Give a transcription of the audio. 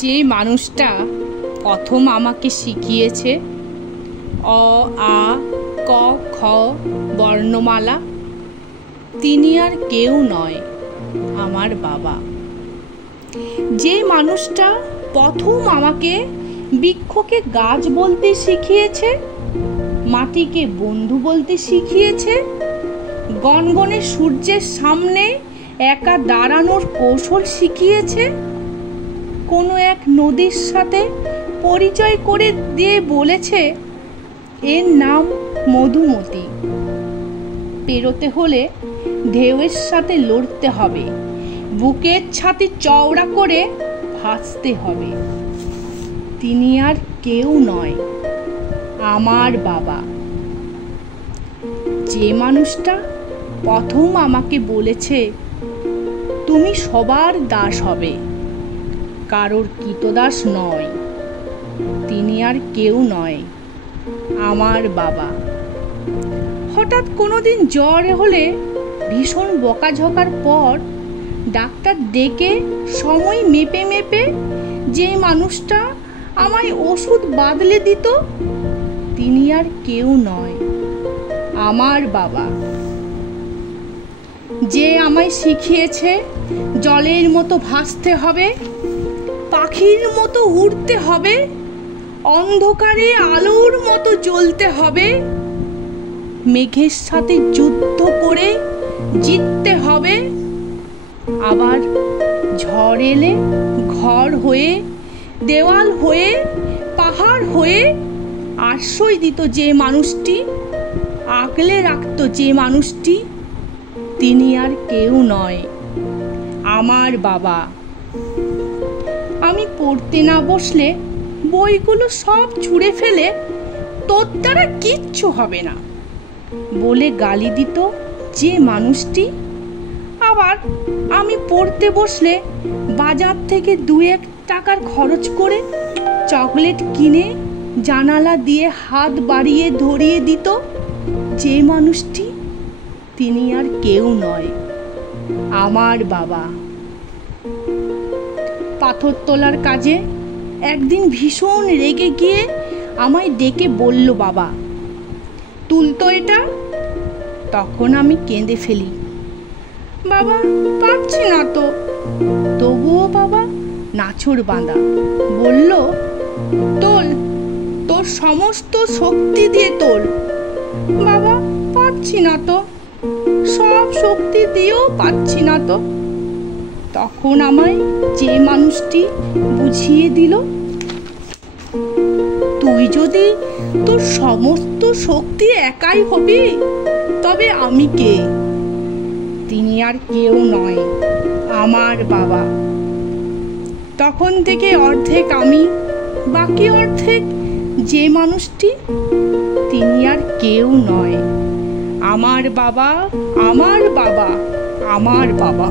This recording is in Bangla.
যে মানুষটা প্রথম আমাকে শিখিয়েছে অ আ ক খ বর্ণমালা, তিনি আর কেউ নয়, আমার বাবা। যে মানুষটা প্রথম আমাকে বৃক্ষকে গাছ বলতে শিখিয়েছে, মাটিকে বন্ধু বলতে শিখিয়েছে, গনগনে সূর্যের সামনে একা দাঁড়ানোর কৌশল শিখিয়েছে, কোনো এক নদীর সাথে পরিচয় করে দিয়ে বলেছে এর নাম মধুমতি। পেরোতে হলে ঢেউয়ের সাথে লড়তে হবে, বুকের ছাতি চওড়া করে ভাসতে হবে। তিনি আর কেউ নয়, আমার বাবা। যে মানুষটা প্রথম আমাকে বলেছে তুমি সবার দাস হবে, কারোর কৃতদাস নয়, তিনি আর কেউ নয়, আমার বাবা। হঠাৎ কোনোদিন জ্বর হলে ভীষণ বকাঝকার পর ডাক্তার ডেকে সময় মেপে মেপে যে মানুষটা আমায় ওষুধ বাদলে দিত, তিনি আর কেউ নয়, আমার বাবা। যে আমায় শিখিয়েছে জলের মতো ভাসতে হবে, পাখির মতো উড়তে হবে, অন্ধকারে আলোর মতো জ্বলতে হবে, মেঘের সাথে যুদ্ধ করে জিততে হবে, আবার ঝড় এলে ঘর হয়ে, দেওয়াল হয়ে, পাহাড় হয়ে আশ্রয় দিত যে মানুষটি, আগলে রাখত যে মানুষটি, তিনি আর কেউ নয়, আমার বাবা। আমি পড়তে না বসলে বইগুলো সব ছুঁড়ে ফেলে তোর দ্বারা কিচ্ছু হবে না বলে গালি দিত যে মানুষটি, আবার আমি পড়তে বসলে বাজার থেকে 2-1 টাকার খরচ করে চকলেট কিনে জানালা দিয়ে হাত বাড়িয়ে ধরিয়ে দিত যে মানুষটি, তিনি আর কেউ নয়, আমার বাবা। পাথর তোলার কাজে একদিন ভীষণ রেগে গিয়ে আমায় ডেকে বলল বাবা তুলতো এটা। তখন আমি কেঁদে ফেলি, বাবা পারছি না তো। তবুও বাবা নাছোড় বাঁধা বলল তোল, তোর সমস্ত শক্তি দিয়ে তোল। বাবা পারছি না তো, সব শক্তি দিয়েও পারছি না তো। তখন আমায় যে মানুষটি বুঝিয়ে দিল তুই যদি তোর সমস্ত শক্তি একাই হবি তবে আমি কে, তিনি আর কেউ নয়, আমার বাবা। তখন থেকে অর্ধেক আমি, বাকি অর্ধেক যে মানুষটি, তিনি আর কেউ নয়, আমার বাবা, আমার বাবা, আমার বাবা।